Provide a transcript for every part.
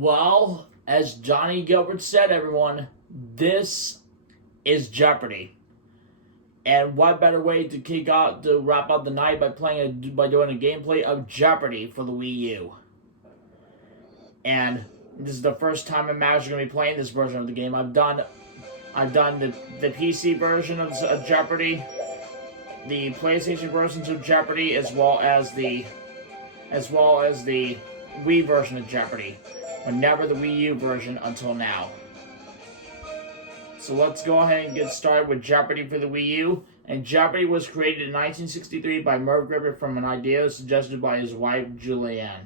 Well, as Johnny Gilbert said, everyone, this is Jeopardy. And what better way to wrap up the night by doing a gameplay of Jeopardy for the Wii U. And this is the first time I'm actually going to be playing this version of the game. I've done the PC version of Jeopardy, the PlayStation versions of Jeopardy, as well as the Wii version of Jeopardy, but never the Wii U version until now. So let's go ahead and get started with Jeopardy for the Wii U. And Jeopardy was created in 1963 by Merv Griffith from an idea suggested by his wife, Julianne.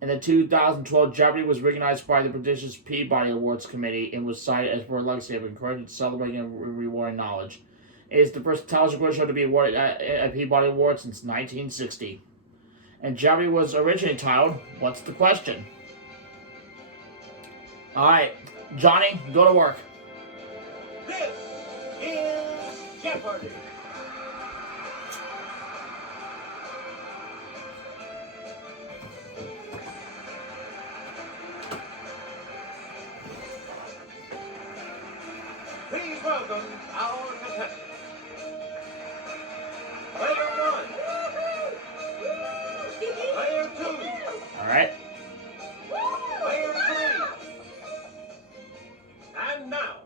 In the 2012, Jeopardy was recognized by the prestigious Peabody Awards Committee and was cited as for a legacy of encouraging, celebrating, and rewarding knowledge. It is the first television quiz show to be awarded at Peabody Awards since 1960. And Jeopardy was originally titled, What's the Question? Alright, Johnny, go to work. This is Jeopardy! Please welcome our contestants. Player 1. Player 2. Alright. Player 3. And now,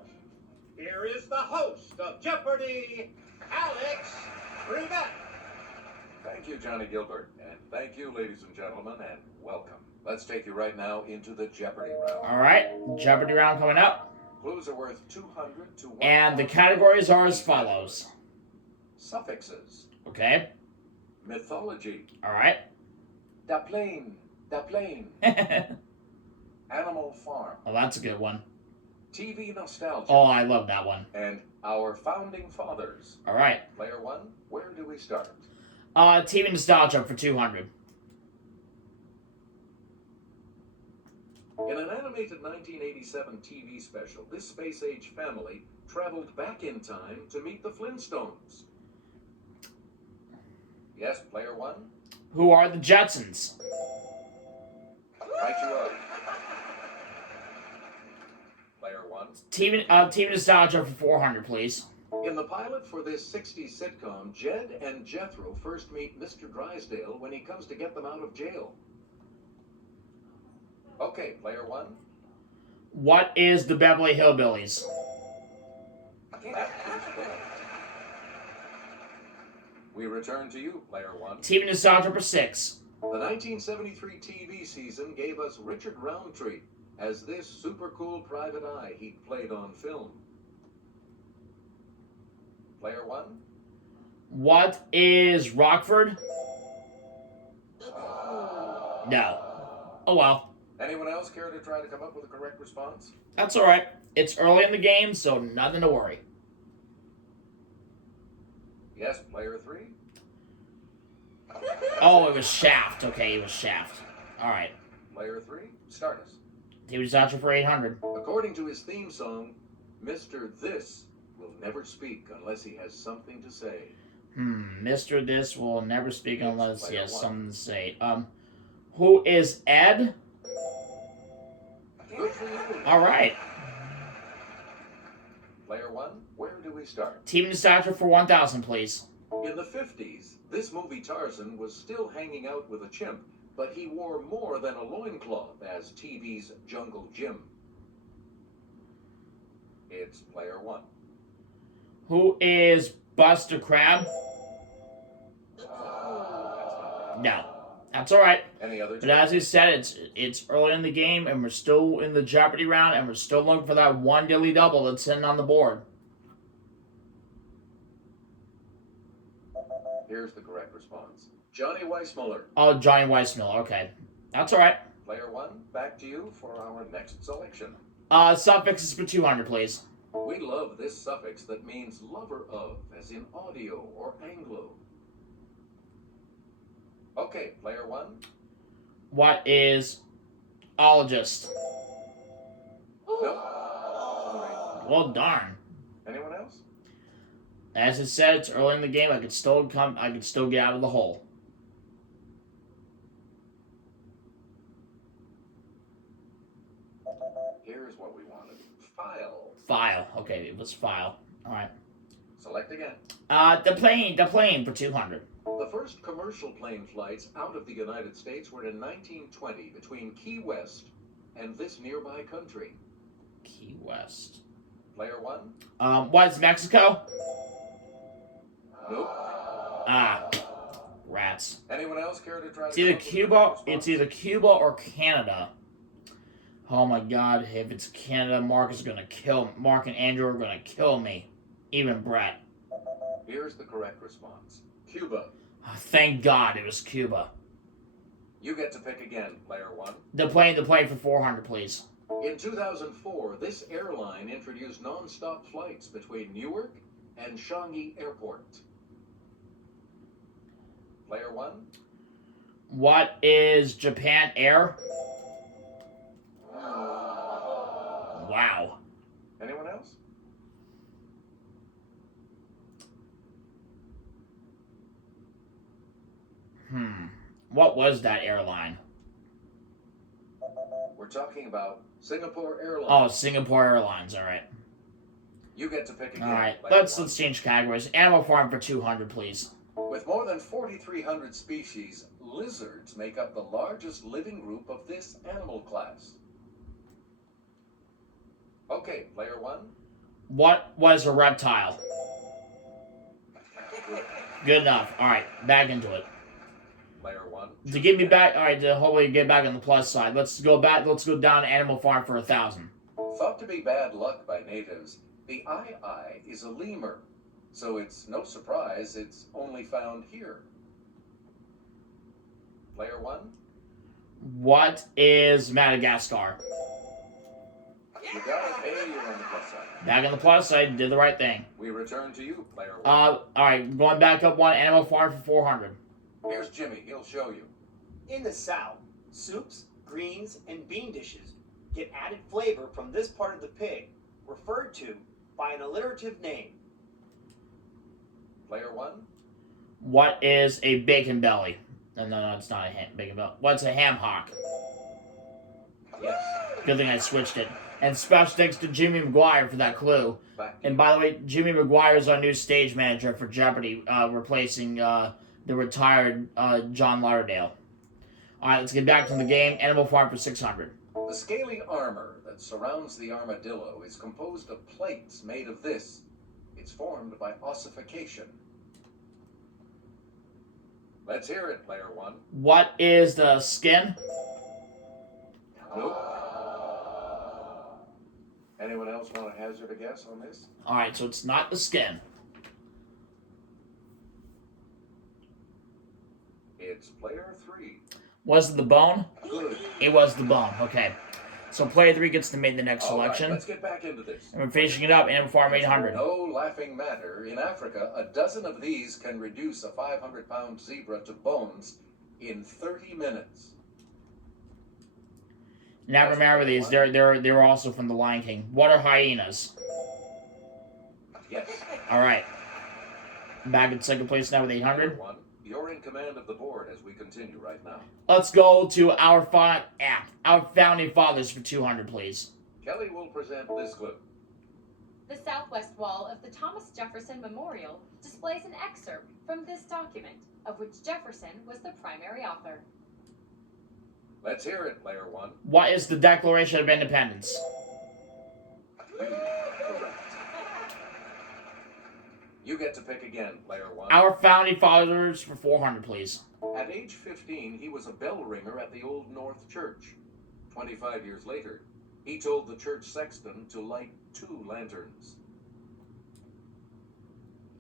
here is the host of Jeopardy, Alex Rivet. Thank you, Johnny Gilbert, and thank you, ladies and gentlemen, and welcome. Let's take you right now into the Jeopardy round. Alright, Jeopardy round coming up. Clues are worth 200 to 1. And the categories are as follows. Suffixes. Okay. Mythology. Alright. Da plane. Animal farm. Well, that's a good one. TV nostalgia. Oh, I love that one. And our founding fathers. Alright. Player 1, where do we start? TV Nostalgia for 200. In an animated 1987 TV special, this space-age family traveled back in time to meet the Flintstones. Yes, player 1? Who are the Jetsons? Right you are. Player 1? TV Nostalgia for 400, please. In the pilot for this 60s sitcom, Jed and Jethro first meet Mr. Drysdale when he comes to get them out of jail. Okay, player 1? What is the Beverly Hillbillies? We return to you, player 1. TV Nostalgia for 6. The 1973 TV season gave us Richard Roundtree as this super cool private eye he'd played on film. Player 1? What is Rockford? No. Oh well. Anyone else care to try to come up with a correct response? That's alright. It's early in the game, so nothing to worry. Yes, player 3? Oh, it was Shaft. Okay, it was Shaft. Alright. Player 3, start us. TV Nostalgia for 800. According to his theme song, Mr. This will never speak unless he has something to say. Mr. This will never speak unless he has Player 1. something to say. Who is Ed? Good for you. Alright. Player 1, where do we start? TV Nostalgia for 1000, please. In the 50s, this movie Tarzan was still hanging out with a chimp, but he wore more than a loincloth as TV's Jungle Jim. It's player 1. Who is Buster Crab? No. That's alright. Any other? But as you said, it's early in the game, and we're still in the Jeopardy round, and we're still looking for that one dilly double that's sitting on the board. Here's the correct response. Johnny Weissmuller. Oh, Johnny Weissmuller. Okay. That's alright. Player 1, back to you for our next selection. Suffixes for 200, please. We love this suffix that means lover of, as in audio or Anglo. Okay, player 1. What is ologist? Nope. Sorry. Well, darn. Anyone else? As it said, it's early in the game. I could still get out of the hole. Here's what we wanted. File. File. Okay, it was file. All right. Select again. The plane for 200. The first commercial plane flights out of the United States were in 1920 between Key West and this nearby country. Key West. Player one? What is Mexico? Nope. Ah, rats. Anyone else care to try It's to either come up with a Cuba. correct It's response? either Cuba or Canada. Oh my God! If it's Canada, Mark is gonna kill. Mark and Andrew are gonna kill me. Even Brett. Here's the correct response. Cuba. Oh, thank God it was Cuba. You get to pick again, player one. The plane for 400, please. In 2004, this airline introduced non-stop flights between Newark and Changi Airport. Player one? What is Japan Air? Wow. Anyone else? What was that airline? We're talking about Singapore Airlines. Oh, Singapore Airlines. All right. You get to pick again. All right. player Let's one. change categories. Animal Farm for 200, please. With more than 4,300 species, lizards make up the largest living group of this animal class. Okay, player one. What was a reptile? Good. Good enough. All right. Back into it. Player one. To get me back. All right. To hopefully get back on the plus side. Let's go back. Let's go down to Animal Farm for 1,000. Thought to be bad luck by natives, the eye is a lemur. So it's no surprise it's only found here. Player one. What is Madagascar? You got it. Hey, you're on the plus side. Back on the plus side. Did the right thing. We return to you, player one. All right. Going back up one. Animal Farm for 400. Here's Jimmy. He'll show you. In the South, soups, greens, and bean dishes get added flavor from this part of the pig, referred to by an alliterative name. Player one. What is a bacon belly? No, it's not a bacon belly. What's a ham hock? Yes. Good thing I switched it. And special thanks to Jimmy McGuire for that clue. Back. And by the way, Jimmy McGuire is our new stage manager for Jeopardy, replacing the retired John Lauderdale. All right, let's get back to the game. Animal Farm for 600. The scaly armor that surrounds the armadillo is composed of plates made of this. It's formed by ossification. Let's hear it, player one. What is the skin? Nope. Anyone else want to hazard a guess on this? All right, so it's not the skin. It's player three. Was it the bone? Good. It was the bone. Okay. So player 3 gets to make the next All right, selection. let's get back into this. And we're finishing it up. Animal Farm 800. No laughing matter. In Africa, a dozen of these can reduce a 500-pound zebra to bones in 30 minutes. Now remember these. They're also from The Lion King. What are hyenas? Yes. All right. Back in second place now with 800. One. You're in command of the board as we continue right now. Let's go to our founding fathers for 200, please. Kelly will present this clue. The southwest wall of the Thomas Jefferson Memorial displays an excerpt from this document, of which Jefferson was the primary author. Let's hear it, player one. What is the Declaration of Independence? Correct. You get to pick again, player one. Our founding fathers for 400, please. At age 15, he was a bell ringer at the Old North Church. 25 years later, he told the church sexton to light 2 lanterns.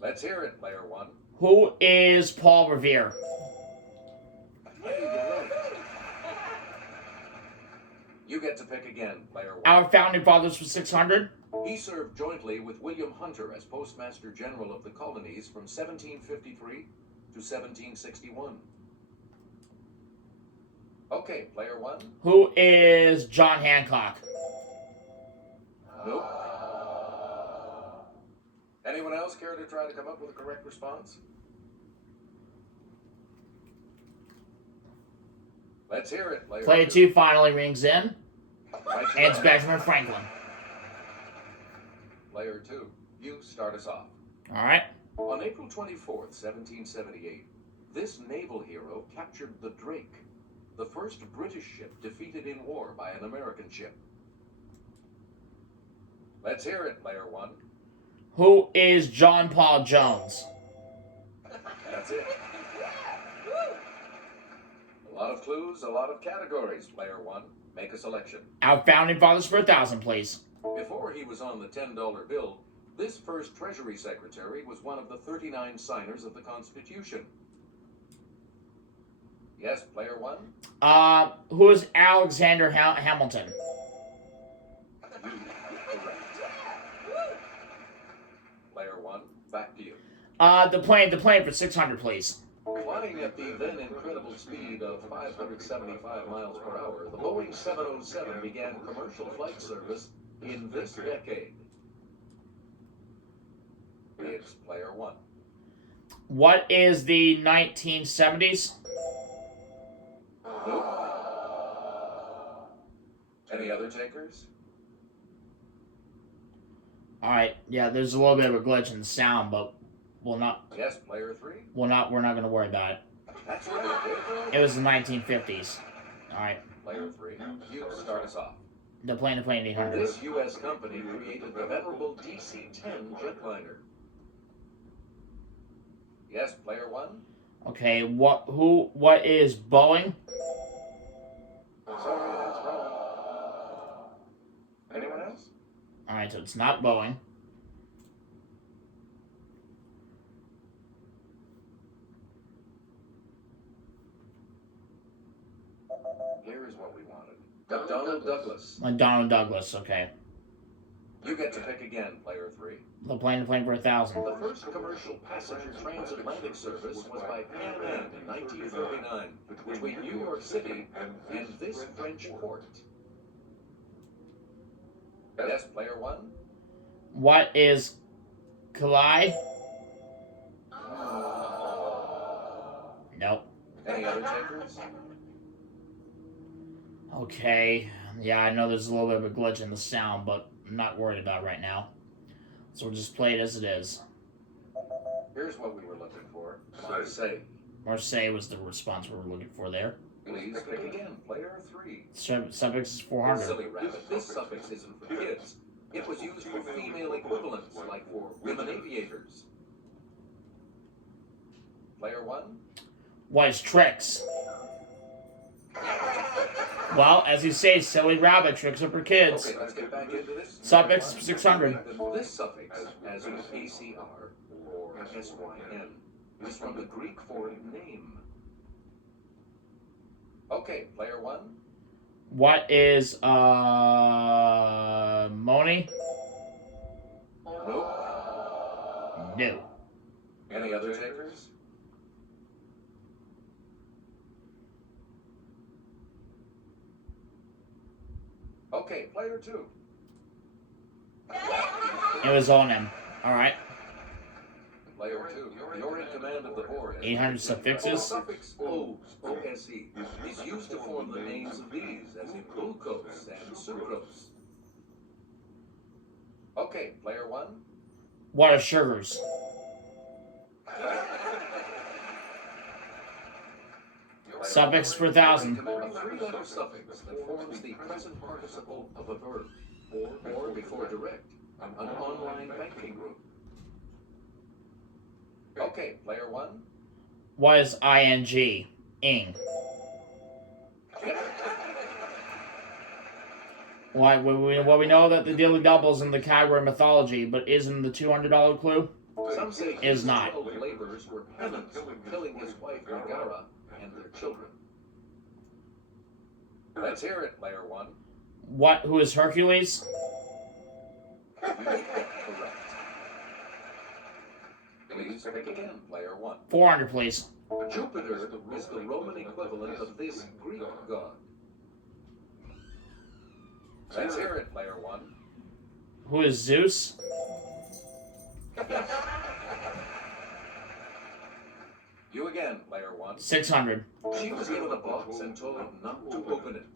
Let's hear it, player one. Who is Paul Revere? Hey, you're right. You get to pick again, player one. Our founding fathers for 600. He served jointly with William Hunter as Postmaster General of the Colonies from 1753 to 1761. Okay, player one. Who is John Hancock? Nope. Anyone else care to try to come up with a correct response? Let's hear it, player Player 2 finally rings in. Right Right, And it's Benjamin Franklin. Player 2, you start us off. Alright. On April 24th, 1778, this naval hero captured the Drake, the first British ship defeated in war by an American ship. Let's hear it, Player 1. Who is John Paul Jones? That's it. A lot of clues, a lot of categories, Player 1. Make a selection. Our founding fathers for 1,000, please. Before he was on the $10 bill, this first Treasury Secretary was one of the 39 signers of the Constitution. Yes, Player 1? Who is Alexander Hamilton? You correct. Player 1, back to you. The plane for 600, please. Flying at the then incredible speed of 575 miles per hour, the Boeing 707 began commercial flight service in this decade. It's Player 1. What is the 1970s? Nope. Any other takers? Alright, yeah, there's a little bit of a glitch in the sound, but we're not Yes, Player 3. we're not gonna worry about it. That's right. It was the 1950s. Alright. Player 3, you start us off. The plane 800. This U.S. company created the venerable DC-10 jetliner. Yes, Player 1. Okay, what is Boeing? Sorry, that's wrong. Anyone else? Alright, so it's not Boeing. Here is what we wanted. Donald Douglas. Donald Douglas, okay. You get to pick again, Player 3. The plane for 1,000. The first commercial passenger transatlantic service was by Pan Am in 1939 between New York City and this French port. Yes, Player 1. What is Kalai? Nope. Any other takers? Okay. Yeah, I know there's a little bit of a glitch in the sound, but I'm not worried about it right now. So we'll just play it as it is. Here's what we were looking for. Marseille. Marseille was the response we were looking for there. Please pick again, Player 3. Suffix is 400. Silly rabbit. This suffix isn't for kids. It was used for female equivalents, like for women aviators. Player 1. What is tricks? Well, as you say, silly rabbit, tricks are for kids. Okay, let's get back into this. Suffix 600. This suffix, as in ACR or SYN, is from the Greek for name. Okay, Player 1. What is Moni? Nope. No. Any other takers? Okay, Player 2. It was on him. Alright. Player 2, you're in command of the board. 800 The suffixes. suffix OSE, O-S-E, is used to form the names of these, as in glucose and sucrose. Okay, Player 1. What are sugars? Suffix for 1,000. A three-letter suffix that forms the present participle of a verb, or before direct, an online banking group. Okay, Player 1. What is ing? Ing. Well, we know that the Daily Double's in the category mythology, but isn't the $200 clue? Some say Is not. 12 laborers were penance for killing his wife Megara and their children. Let's hear it, Player 1. Who is Hercules? Correct. Please pick again, Player 1. 400, please. Jupiter is the Roman equivalent of this Greek god. Let's hear it, Player 1. Who is Zeus? You again, Player 1. 600. She was given a box and told not to open it.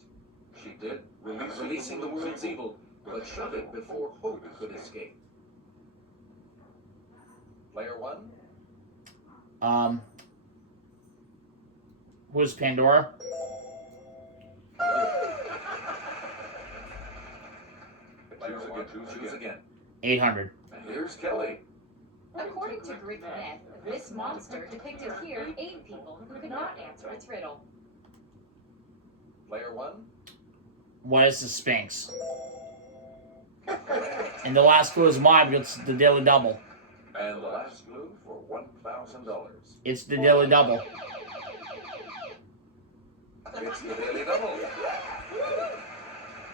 she did, releasing the world's evil, but shut it before hope could escape. Player 1? Who's Pandora? Choose again. 800. And here's Kelly. According to Greek myth, this monster depicted here 8 people who could not answer its riddle. Player 1? What is the Sphinx? And the last clue is mine, because it's the Daily Double. And the last clue for $1,000. It's the Daily Double. It's the Daily Double.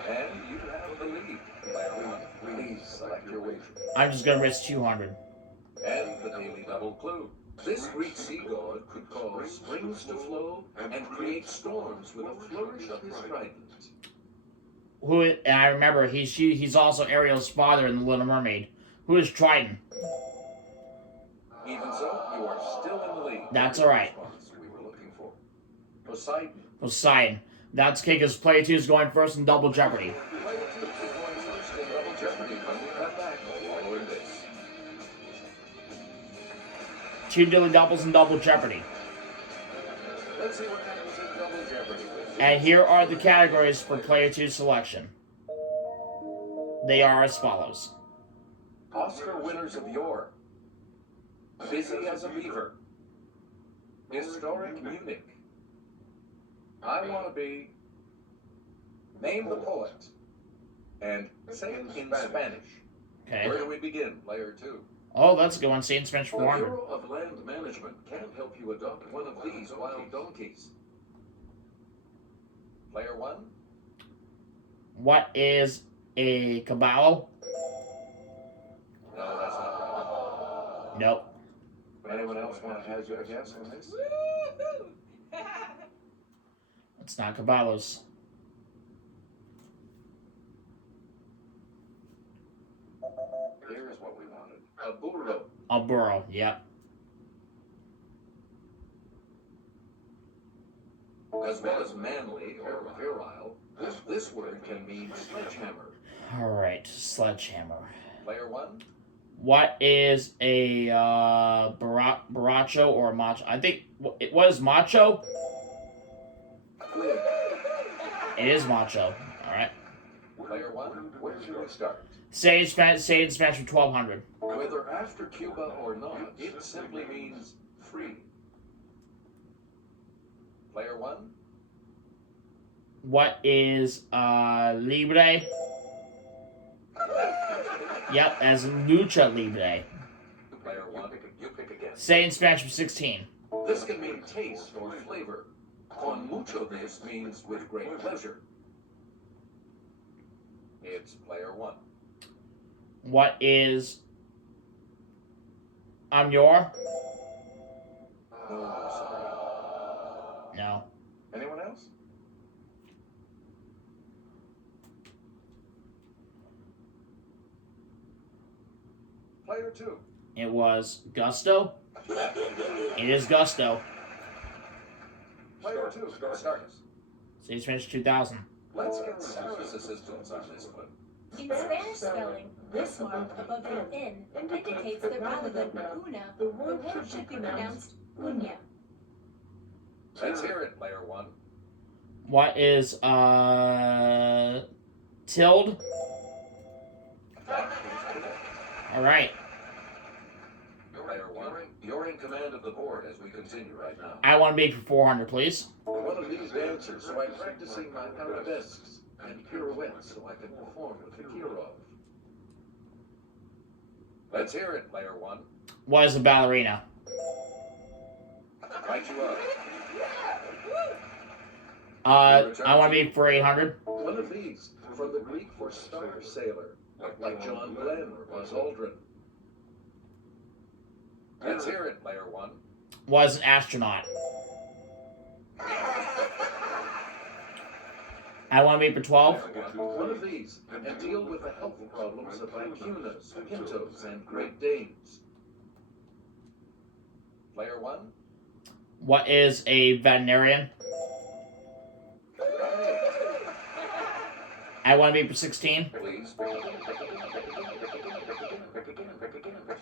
And you have the lead. Player 1, please select your wager. I'm just gonna risk 200. And the Daily Double clue. This Greek sea god could cause springs to flow and create storms with a flourish of his trident. And I remember he's also Ariel's father in The Little Mermaid. Who is Triton? Even so, you are still in the lead. That's alright. We were looking for Poseidon. Poseidon. That's okay, because player 2 is going first in Double Jeopardy. Player 2 is going first in Double Jeopardy when we come back following this. 2 Daily Doubles in Double Jeopardy. Let's see what happens in Double Jeopardy. And here are the categories for player 2's selection. They are as follows. Oscar winners of yore. Busy as a beaver. Historic Munich. I want to be. Name the poet. And say it in Spanish. Okay. Where do we begin, player 2? Oh, that's a good one. Saint Spanish The 400. Bureau of Land Management can help you adopt one of these wild donkeys. Player 1? What is a caballo? No, that's not right. Nope. Anyone else want to hazard a guess on this? It's not caballos. Here's what we wanted. A burro. A burro. Yep. As well as manly or virile, this word can mean sledgehammer. Alright. Sledgehammer. Player 1? What is a borracho or macho? I think it was macho. Good. It is macho. All right. Player 1, where should we start? Say in Spanish for 1200. Whether after Cuba or not, it simply means free. Player 1? What is libre? Yep, as lucha libre. Player 1, you pick again. Say in Spanish for 16. This can mean taste or flavor. Con mucho this means with great pleasure. It's player 1. What is Amor? Oh, sorry. No. Anyone else? Player 2. It was Gusto. It is Gusto. Player 2, start us. Say in Spanish 2000. Let's get Sarah's assistance on this one. In Spanish spelling, this mark above the N indicates that rather than una, the word should be pronounced uña. Let's hear it, player 1. What is tilde? All right. Player 1, you're in command of the board as we continue right now. I want to be for 400, please. One of these dancers, so I'm practicing my arabesques and pirouettes so I can perform with the Kirov. Let's hear it, player 1. What is a ballerina? Right you up. I want to be for 800. One of these, from the Greek for star sailor, like John Glenn or Buzz Aldrin. Let's hear it, player 1. Was an astronaut. I want to be for 12. One of these, and deal with the health problems of vicunas, pintos, and Great Danes. Player 1. What is a veterinarian? I want to be for 16. Please.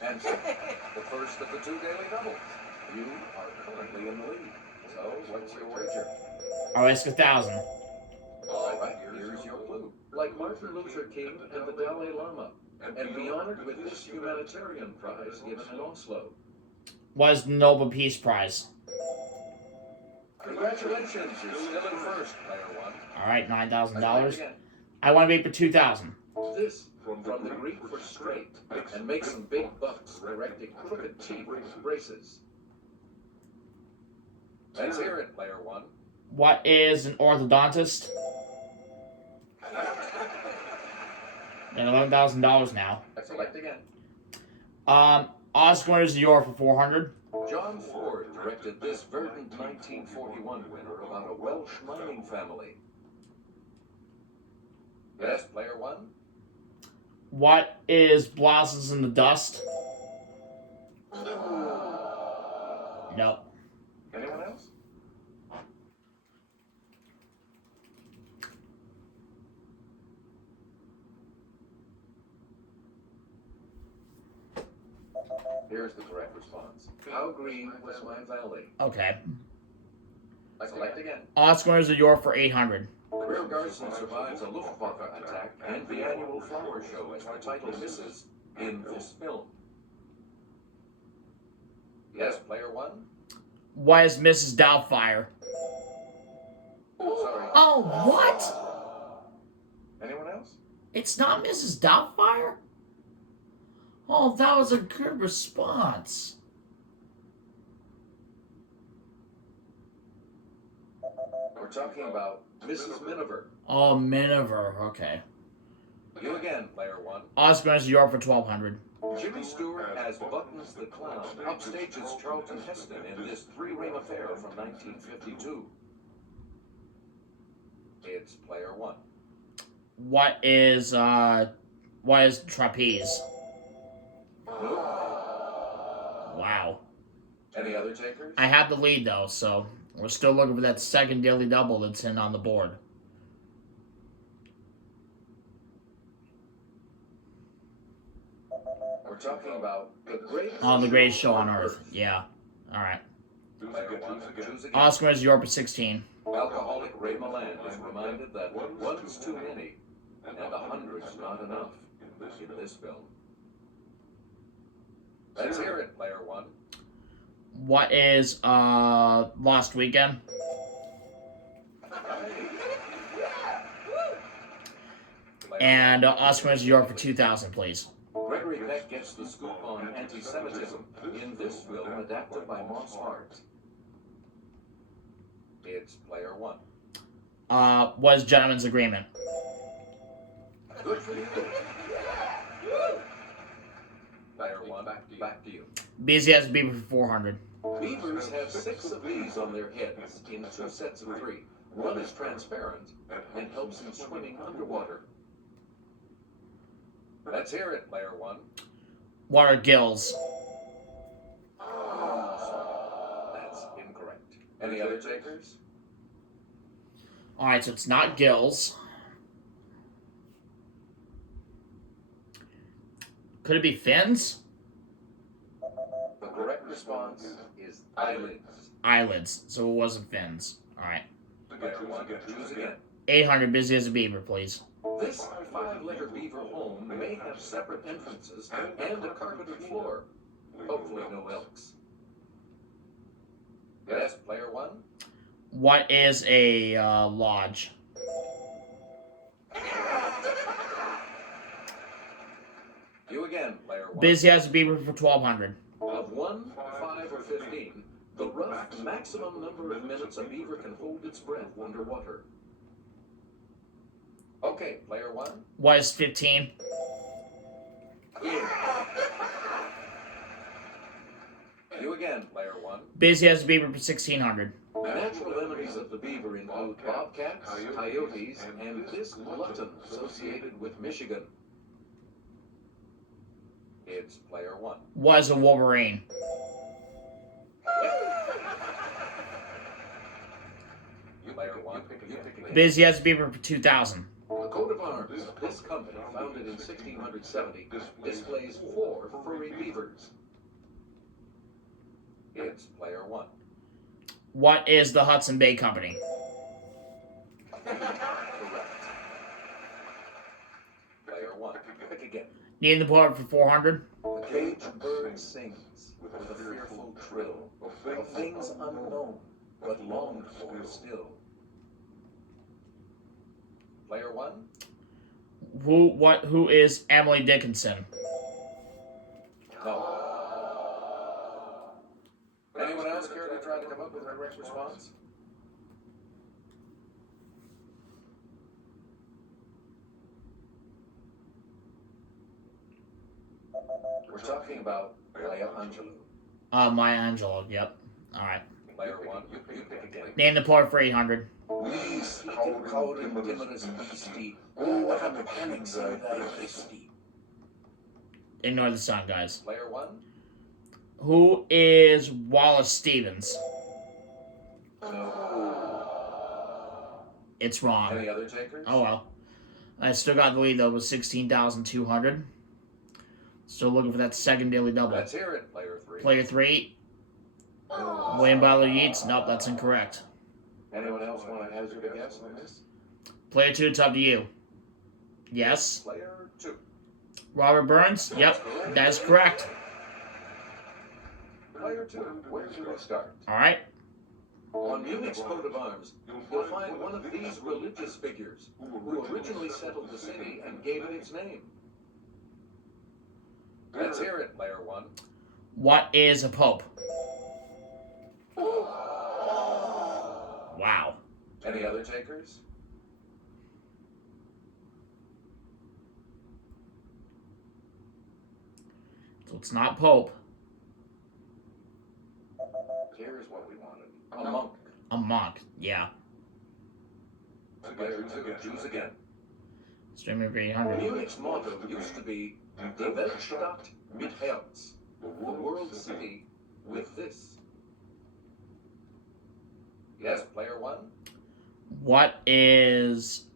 And the first of the 2 daily doubles. You are currently in the lead. So, what's your wager? I'll risk 1,000. All right, here's your clue. Like Martin Luther King and the Dalai Lama, and be honored with this humanitarian prize given in Oslo. What is the Nobel Peace Prize? Congratulations, you're still in first, player one. All right, $9,000. Again. I want to be for 2,000. This from the Greek for straight, and make some big bucks correcting crooked teeth with braces. Let's hear it, player one. What is an orthodontist? And $11,000 now. Select again. Oscar is yours for 400. John Ford directed this verdant 1941 winner about a Welsh mining family. Yes, player one. What is Blossoms in the Dust? Nope. Anyone else? Here's the correct response. How green was my valley? Okay. Select again. Oscar is yours for 800. Rear Garson survives a Luftwaffe attack and the annual flower show as the title misses in this film. Yes, player one. What is Mrs. Doubtfire? Sorry. Oh, what? Anyone else? It's not Mrs. Doubtfire? Oh, that was a good response. We're talking about Mrs. Miniver. Oh, Miniver. Okay. You again, player one. Oscar is yours for 1,200. Jimmy Stewart as Buttons the Clown upstages Charlton Heston in this three-ring affair from 1952. It's player one. What is trapeze? Wow. Any other takers? I have the lead though, so we're still looking for that second daily double that's in on the board. We're talking about the greatest. Oh, the greatest show on earth. Yeah. All right. Player one, choose again. Oscar is yours for 16. Alcoholic Ray Milland is reminded that one's too many and 100's not enough in this film. Let's hear it, player one. What is Lost Weekend? And Oscar is yours for 2,000, please. Gregory Peck gets the scoop on anti-Semitism in this film adapted by Moss Hart. It's player one. What is Gentleman's Agreement? Good for you. Player one, back to you. BZ has to be for 400. Beavers have 6 of these on their heads in 2 sets of 3. One is transparent and helps in swimming underwater. Let's hear it, player one. What are gills? That's incorrect. Any other takers? Alright, so it's not gills. Could it be fins? The correct response is eyelids. Eyelids, so it wasn't fins. Alright. Player one, choose again. 800, busy as a beaver, please. This 5-letter beaver home may have separate entrances and a carpeted floor. Hopefully no elks. Yes, player one. What is a lodge? You again, player one. Busy as a beaver for 1,200. Of 1, 5, or 15, the rough maximum number of minutes a beaver can hold its breath underwater. Okay, player one. What is 15? You again, player one. Busy as a beaver for 1,600. Natural enemies of the beaver include bobcats, coyotes, and this glutton associated with Michigan. It's player one. What is a wolverine? Player one, you pick again. Busy as a beaver for 2,000. The coat of of arms. This company, founded in 1670, displays 4 furry beavers. It's player 1. What is the Hudson Bay Company? Correct. Player 1. Pick again. Name the part for 400. The caged bird sings with a fearful trill of things unknown, but longed for still. Player 1. Who is Emily Dickinson? No. Anyone else care to try to come up with a correct response? We're talking about Maya Angelou. Maya Angelou, yep. Alright. Player 1, you pick again. Name the part for 800. We speak in cowering timorous beastie. Oh, what a panic say thy beastie. Ignore the sun, guys. Player 1. Who is Wallace Stevens? It's wrong. Any other takers? Oh well. I still got the lead though with 16,200. Still looking for that second daily double. Let's hear it, player 3. Player 3. William Butler Yeats. Nope, that's incorrect. Anyone else want to hazard a guess on this? Player 2, it's up to you. Yes. Player 2. Robert Burns? Yep, that is correct. Player 2, where should we start? Alright. On Munich's coat of arms, you'll find one of these religious figures who originally settled the city and gave it its name. Let's hear it, player 1. What is a pope? Wow. Any other takers? So it's not pope. Here's what we wanted. A monk. A monk. Yeah. Player 2, choose again. Streaming for 800. Munich's motto used to be Die Weltstadt mit Herz. The world city with this. Yes, player 1. What is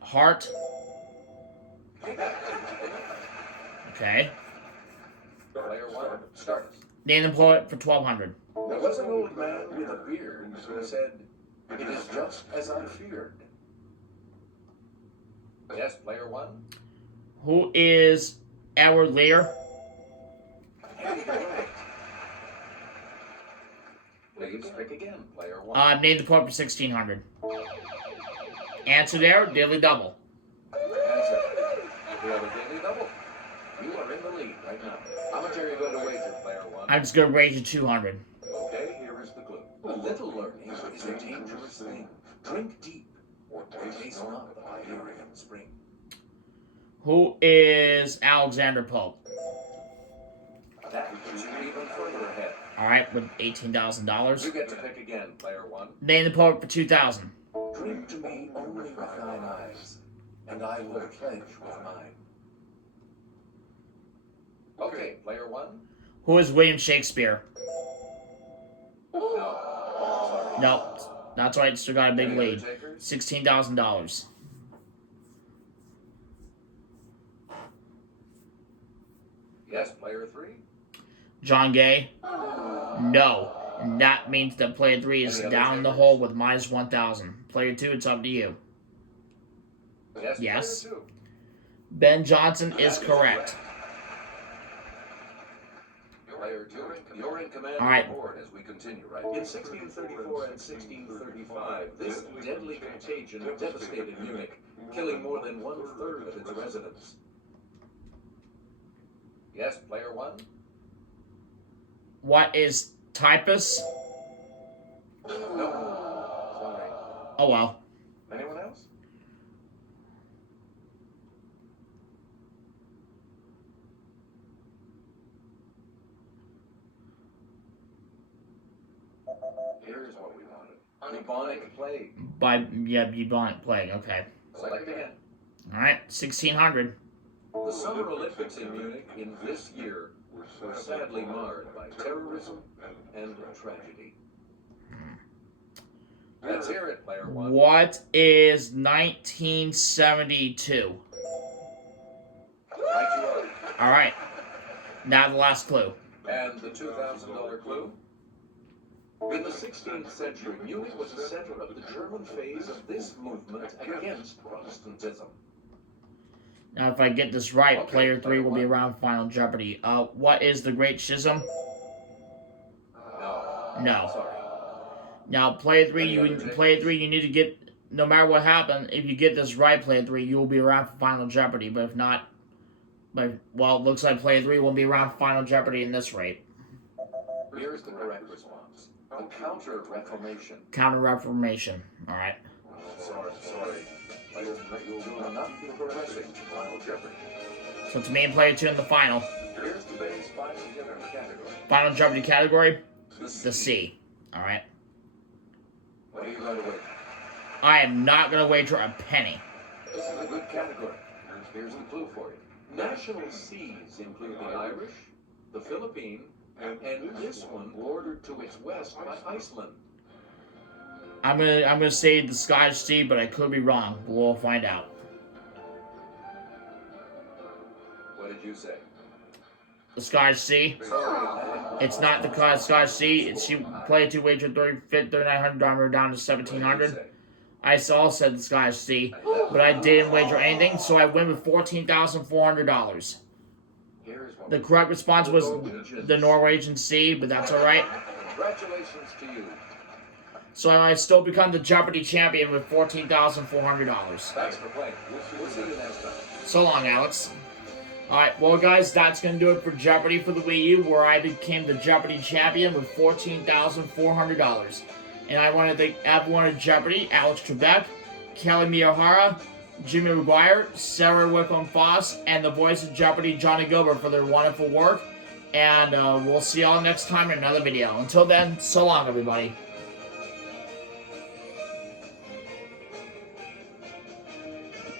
heart? Okay. Player 1, start. Name the poet for 1,200. There was an old man with a beard who said, "It is just as I feared." Yes, player 1. Who is Edward Lear? Please pick again, player 1. Name the poet for 1,600. Answer there, daily double. Answer. We have a daily double. You are in the lead right now. How much are you going to wager, player 1? I'm just gonna raise you 200. Okay, here is the clue. A little learning is a dangerous thing. Drink deep, or taste not the Iberian spring. Who is Alexander Pope? That puts you even further ahead. Alright, with $18,000. You get to pick again, player 1. Name the poet for 2,000. Drink to me only with thine eyes, and I will pledge with mine. Okay, player 1. Who is William Shakespeare? No. Sorry. Nope. That's right, still got a big Any other lead. takers? $16,000. Yes, player 3. John Gay? No. And that means that player 3 is Any other down the takers? hole with minus 1,000. Player 2, it's up to you. Yes, Yes. player 2. Ben Johnson is correct. Player 2, you're in command All right. of the board as we continue, right? In 1634 and 1635, this deadly contagion devastated Munich, killing more than 1/3 of its residents. Yes, player 1. What is typus? No. Sorry. Oh well. Anyone else? Here's what we wanted. Bubonic plague. Bubonic plague. Okay. Select again. All right. 1,600. The Summer Olympics in Munich in this year were sadly marred by terrorism and tragedy. Let's hear it, player one. What is 1972? Right you are. All right. Now the last clue. And the $2,000 clue? In the 16th century, Munich was the center of the German phase of this movement against Protestantism. Now, if I get this right, player 3 will be around Final Jeopardy. What is the Great Schism? No. Sorry. Now, player 3, you need to get, no matter what happens, if you get this right, player 3, you will be around for Final Jeopardy. But if not, well, it looks like player 3 will be around for Final Jeopardy in this rate. Here's the correct response. A counter-reformation. Counter-Reformation. All right. Sorry. You'll not be progressing to Final Jeopardy. So to me and player 2 in the final. Here's today's Final Jeopardy category. Final Jeopardy category, the C. All right. What are you going to wager? I am not going to wager a penny. This is a good category. Here's the clue for you. National seas include the Irish, the Philippines, and this one bordered to its west by Iceland. I'm gonna say the Scottish Sea, but I could be wrong. We'll find out. What did you say? The Scottish Sea. It's not the Scottish Sea. She played to wager $3,900 down to $1,700. I also said the Scottish Sea, but I didn't wager anything, so I win with $14,400. The correct response was the Norwegian Sea, but that's all right. Congratulations to you. So I still become the Jeopardy champion with $14,400. Thanks for playing. We'll see you next time. So long, Alex. Alright, well guys, that's going to do it for Jeopardy for the Wii U, where I became the Jeopardy champion with $14,400. And I want to thank everyone at Jeopardy, Alex Trebek, Kelly Miyahara, Jimmy McGuire, Sarah Wickham-Foss, and the voice of Jeopardy, Johnny Gilbert, for their wonderful work. And we'll see y'all next time in another video. Until then, so long, everybody.